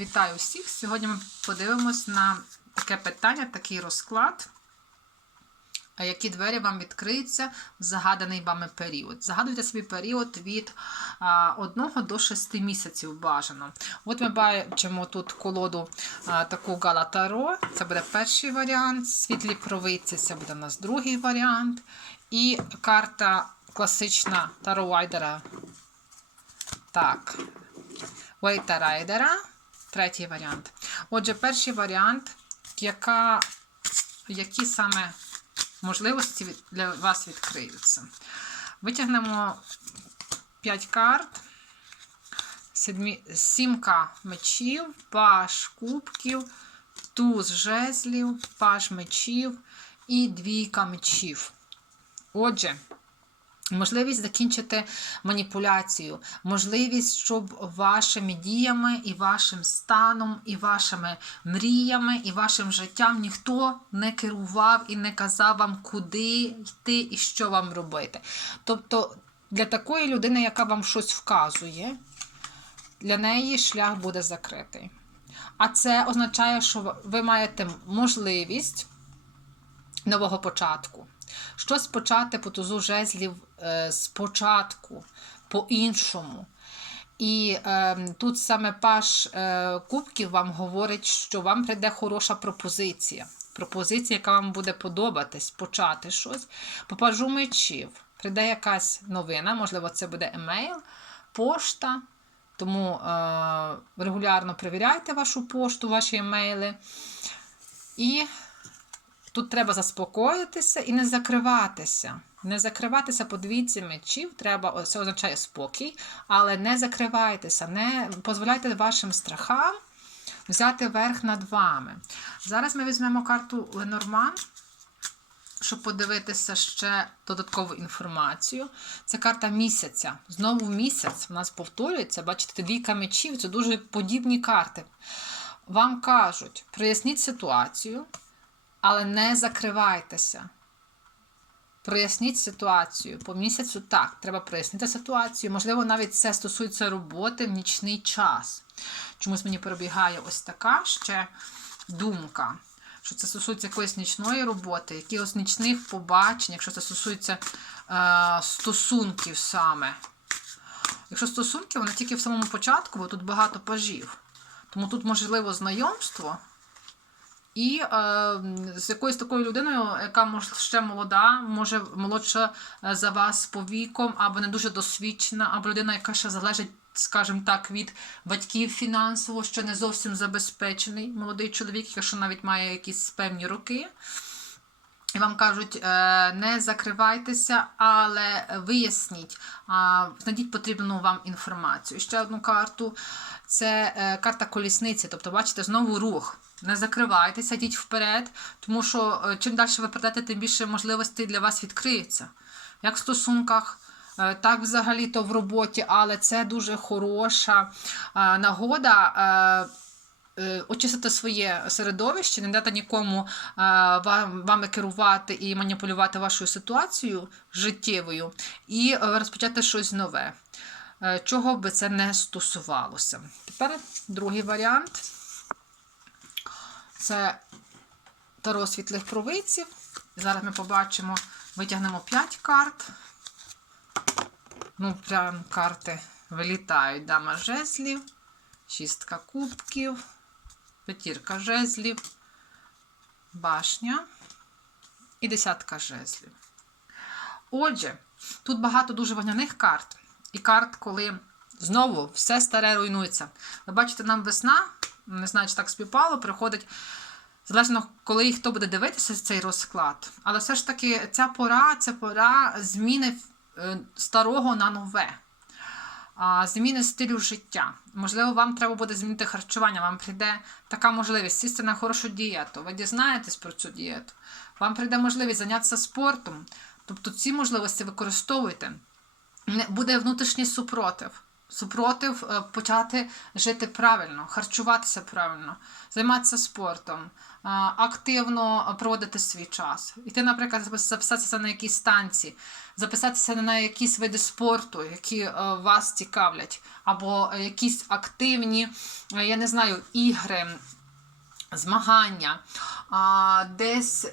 Вітаю всіх! Сьогодні ми подивимось на таке питання, такий розклад, які двері вам відкриються в загаданий вами період. Загадуйте собі період від 1 до 6 місяців бажано. От ми бачимо тут колоду таку Галатаро, це буде перший варіант, світлі провидці, це буде у нас другий варіант. І карта класична Таро Вайдера. Так, Вейта Райдера. Третій варіант. Отже, перший варіант, яка, які саме можливості для вас відкриються. Витягнемо 5 карт. Седмі, сімка мечів, паш кубків, туз жезлів, паш мечів і двійка мечів. Отже, Можливість закінчити маніпуляцію, можливість, щоб вашими діями і вашим станом, і вашими мріями, і вашим життям ніхто не керував і не казав вам, куди йти і що вам робити. Тобто для такої людини, яка вам щось вказує, для неї шлях буде закритий. А це означає, що ви маєте можливість нового початку. Щось почати по тузу жезлів спочатку, по-іншому. І е, тут саме паш е, кубків вам говорить, що вам прийде хороша пропозиція. Пропозиція, яка вам буде подобатись, почати щось. По пажу мечів прийде якась новина, можливо, це буде емейл, пошта. Тому е, регулярно перевіряйте вашу пошту, ваші емейли. І Тут треба заспокоїтися і не закриватися. Не закриватися по двійці мечів, треба, це означає спокій, але не закривайтеся, не дозволяйте вашим страхам взяти верх над вами. Зараз ми візьмемо карту Ленорман, щоб подивитися ще додаткову інформацію. Це карта місяця. Знову місяць у нас повторюється, бачите, двійка мечів це дуже подібні карти. Вам кажуть, проясніть ситуацію але не закривайтеся. Проясніть ситуацію. По місяцю так, треба прояснити ситуацію. Можливо, навіть це стосується роботи в нічний час. Чомусь мені перебігає ось така ще думка, що це стосується якоїсь нічної роботи, якихось нічних побачень, якщо це стосується е, стосунків саме. Якщо стосунки, вони тільки в самому початку, бо тут багато пажів. Тому тут можливо знайомство. І е, з якоюсь такою людиною, яка може ще молода, може молодша е, за вас по віком, або не дуже досвідчена, або людина, яка ще залежить, скажімо так, від батьків фінансово, що не зовсім забезпечений молодий чоловік, якщо навіть має якісь певні роки. І вам кажуть, е, не закривайтеся, але виясніть, знайдіть потрібну вам інформацію. Ще одну карту це е, карта колісниці. Тобто, бачите, знову рух. Не закривайтеся, йдіть вперед, тому що е, чим далі ви прийдете, тим більше можливостей для вас відкриється. Як в стосунках, е, так взагалі-то в роботі, але це дуже хороша нагода. Очистити своє середовище, не дати нікому вам, вами керувати і маніпулювати вашою ситуацією життєвою, і розпочати щось нове, чого би це не стосувалося. Тепер другий варіант це таро світлих провидців. Зараз ми побачимо, витягнемо 5 карт. Ну, прям карти вилітають. Дама жезлів, шістка кубків, п'ятірка жезлів, башня і десятка жезлів. Отже, тут багато дуже вогняних карт. І карт, коли знову все старе руйнується. Ви бачите, нам весна, не знаю, чи так співпало, приходить. Залежно, коли і хто буде дивитися цей розклад. Але все ж таки, ця пора це пора зміни е, старого на нове, зміни стилю життя. Можливо, вам треба буде змінити харчування, вам прийде така можливість сісти на хорошу дієту. Ви дізнаєтесь про цю дієту. Вам прийде можливість зайнятися спортом. Тобто ці можливості використовуйте. Буде внутрішній супротив. супротив е, почати жити правильно, харчуватися правильно, займатися спортом, е, активно проводити свій час. Іти, наприклад, записатися на якісь танці, записатися на якісь види спорту, які е, вас цікавлять, або якісь активні, я не знаю, ігри, змагання, десь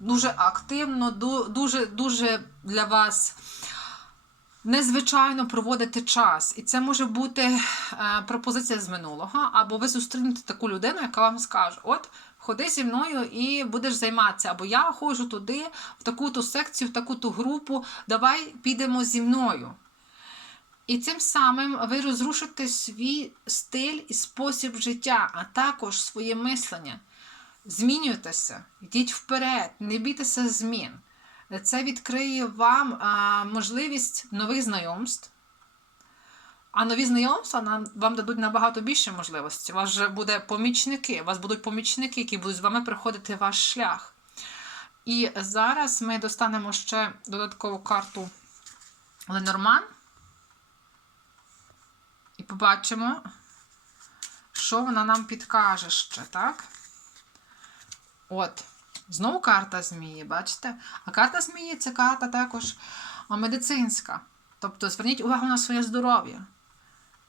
дуже активно, дуже, дуже для вас незвичайно проводити час. І це може бути е, пропозиція з минулого, або ви зустрінете таку людину, яка вам скаже: От, ходи зі мною і будеш займатися, або я ходжу туди, в таку-то секцію, в таку-то групу, давай підемо зі мною. І цим самим ви розрушите свій стиль і спосіб життя, а також своє мислення. Змінюйтеся, йдіть вперед, не бійтеся змін. Це відкриє вам можливість нових знайомств. А нові знайомства нам, вам дадуть набагато більше можливостей. У вас вже буде помічники, у вас будуть помічники, які будуть з вами приходити ваш шлях. І зараз ми достанемо ще додаткову карту Ленорман. І побачимо, що вона нам підкаже ще, так? От. Знову карта змії, бачите? А карта змії це карта також медицинська. Тобто зверніть увагу на своє здоров'я.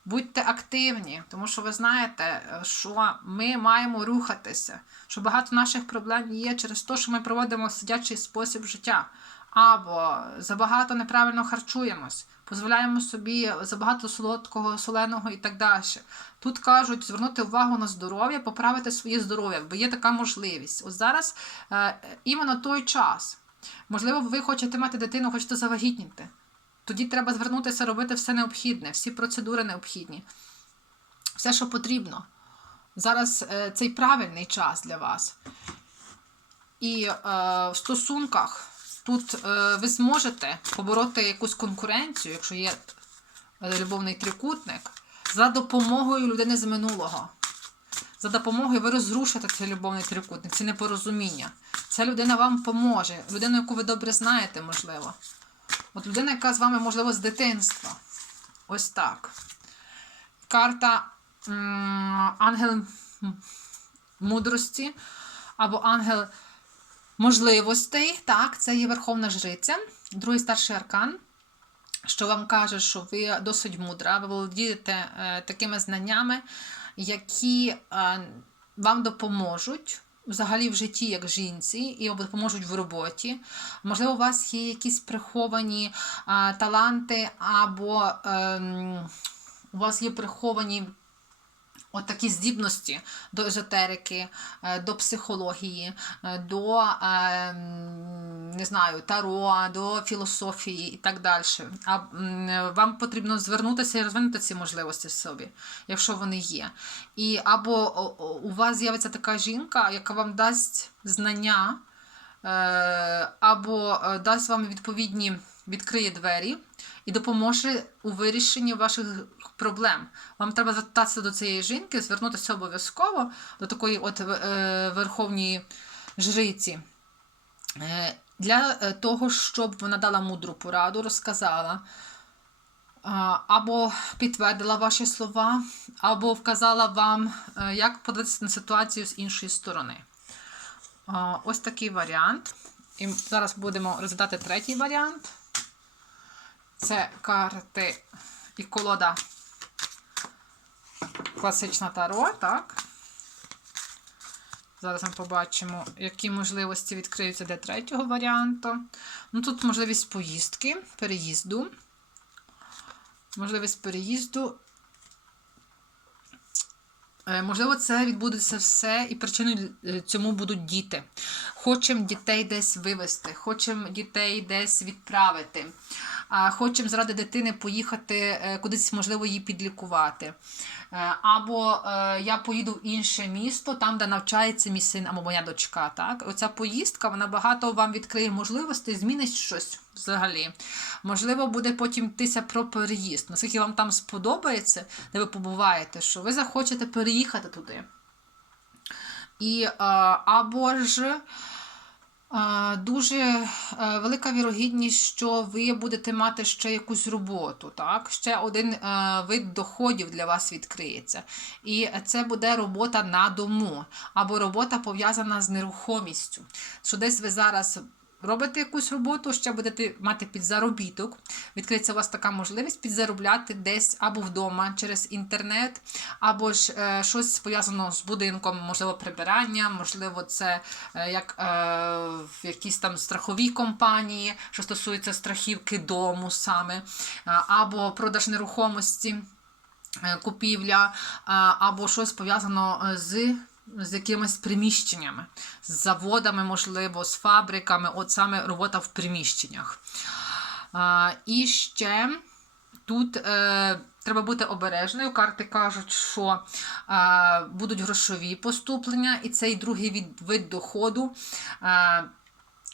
Будьте активні, тому що ви знаєте, е, що ми маємо рухатися, що багато наших проблем є через те, що ми проводимо сидячий спосіб життя. Або забагато неправильно харчуємось, дозволяємо собі забагато солодкого, соленого і так далі. Тут кажуть звернути увагу на здоров'я, поправити своє здоров'я, бо є така можливість. От зараз е, іменно той час. Можливо, ви хочете мати дитину, хочете завагітніти. Тоді треба звернутися, робити все необхідне, всі процедури необхідні, все, що потрібно. Зараз е, цей правильний час для вас. І е, в стосунках тут е, ви зможете побороти якусь конкуренцію, якщо є е, любовний трикутник, за допомогою людини з минулого. За допомогою ви розрушите цей любовний трикутник, це непорозуміння. Ця людина вам поможе, людина, яку ви добре знаєте, можливо. От людина, яка з вами, можливо, з дитинства. Ось так. Карта м, ангел мудрості або ангел можливостей. Так, це є Верховна Жриця, другий старший аркан. Що вам каже, що ви досить мудра, ви володієте е, такими знаннями, які е, вам допоможуть взагалі в житті як жінці, і допоможуть в роботі. Можливо, у вас є якісь приховані е, таланти, або ем, у вас є приховані. От здібності до езотерики, е, до психології, е, до е, не знаю, таро, до філософії і так далі. А вам потрібно звернутися і розвинути ці можливості в собі, якщо вони є. І або у вас з'явиться така жінка, яка вам дасть знання, е, або дасть вам відповідні, відкриє двері і допоможе у вирішенні ваших проблем. Вам треба звертатися до цієї жінки, звернутися обов'язково до такої от е, верховної жриці. Е, Для е, того, щоб вона дала мудру пораду, розказала, або підтвердила ваші слова, або вказала вам, е, як подивитися на ситуацію з іншої сторони. Ось такий варіант. І зараз будемо розглядати третій варіант. Це карти і колода класична таро, так? Зараз ми побачимо, які можливості відкриються для третього варіанту. Ну, тут можливість поїздки, переїзду. Можливість переїзду. Е, Можливо, це відбудеться все, і причиною е, цьому будуть діти. Хочемо дітей десь вивезти, хочемо дітей десь відправити, хочемо заради дитини поїхати е, кудись, можливо, її підлікувати. Е, Або е, я поїду в інше місто, там, де навчається мій син або моя дочка. Так? Оця поїздка вона багато вам відкриє можливостей, змінить щось взагалі. Можливо, буде потім йтися про переїзд. Наскільки вам там сподобається, де ви побуваєте, що ви захочете переїхати туди. І, або ж Дуже е, велика вірогідність, що ви будете мати ще якусь роботу, так? Ще один е, вид доходів для вас відкриється. І це буде робота на дому або робота пов'язана з нерухомістю. Що десь ви зараз робите якусь роботу, ще будете мати підзаробіток. Відкриється у вас така можливість підзаробляти десь або вдома через інтернет, або ж е, щось пов'язано з будинком, можливо, прибирання, можливо, це е, як е, в якійсь там страховій компанії, що стосується страхівки дому саме, е, або продаж нерухомості е, купівля, або щось пов'язано е, з, з якимись приміщеннями, з заводами, можливо, з фабриками, от саме робота в приміщеннях. А, і ще тут е, треба бути обережною. Карти кажуть, що е, будуть грошові поступлення, і цей другий від, вид доходу. Е,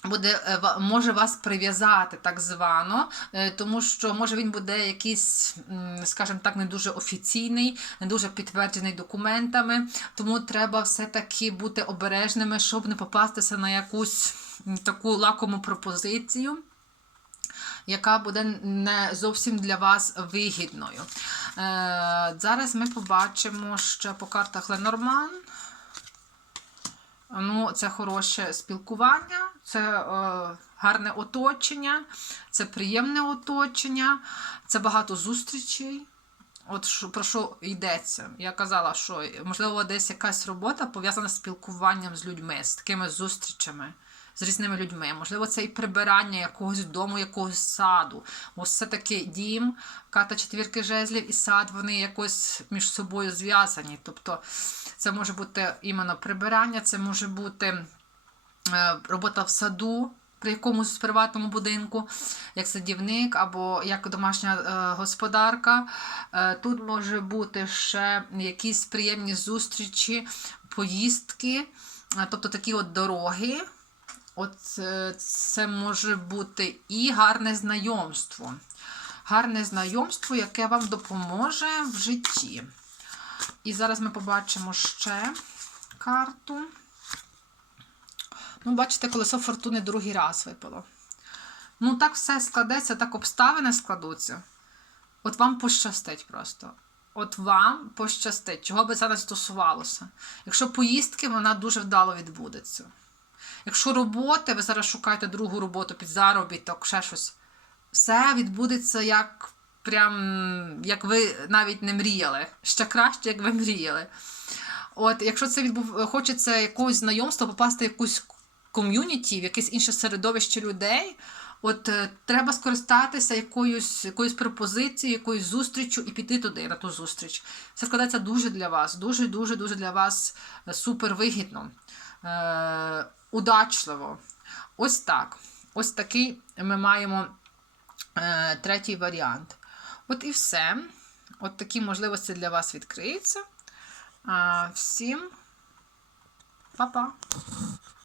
буде, е, може вас прив'язати так звано, е, тому що може він буде якийсь, скажімо так, не дуже офіційний, не дуже підтверджений документами. Тому треба все-таки бути обережними, щоб не попастися на якусь таку лакому пропозицію. Яка буде не зовсім для вас вигідною. Е, зараз ми побачимо ще по картах Ленорман. Ну, це хороше спілкування, це е, гарне оточення, це приємне оточення, це багато зустрічей. От що, про що йдеться? Я казала, що можливо десь якась робота пов'язана з спілкуванням з людьми, з такими зустрічами, з різними людьми. Можливо, це і прибирання якогось дому, якогось саду. Ось все таки дім, карта четвірки жезлів і сад, вони якось між собою зв'язані. Тобто це може бути іменно прибирання, це може бути робота в саду. При якомусь приватному будинку, як садівник або як домашня е, господарка. Е, тут може бути ще якісь приємні зустрічі, поїздки, е, тобто такі от дороги. От е, це може бути і гарне знайомство. Гарне знайомство, яке вам допоможе в житті. І зараз ми побачимо ще карту. Ну, бачите, колесо фортуни другий раз випало. Ну, так все складеться, так обставини складуться. От вам пощастить просто. От вам пощастить, чого би це не стосувалося. Якщо поїздки, вона дуже вдало відбудеться. Якщо роботи, ви зараз шукаєте другу роботу під заробіток, ще щось, все відбудеться як прям, як ви навіть не мріяли. Ще краще, як ви мріяли. От, якщо це відбув, хочеться якогось знайомства, попасти в якусь ком'юніті, в якесь інше середовище людей. От е, треба скористатися якоюсь, якоюсь пропозицією, якоюсь зустрічю і піти туди на ту зустріч. Це складається дуже для вас, дуже, дуже, дуже для вас е, супер вигідно, е, удачливо. Ось так. Ось такий ми маємо е, третій варіант. От і все. От такі можливості для вас відкриються. Всім па-па!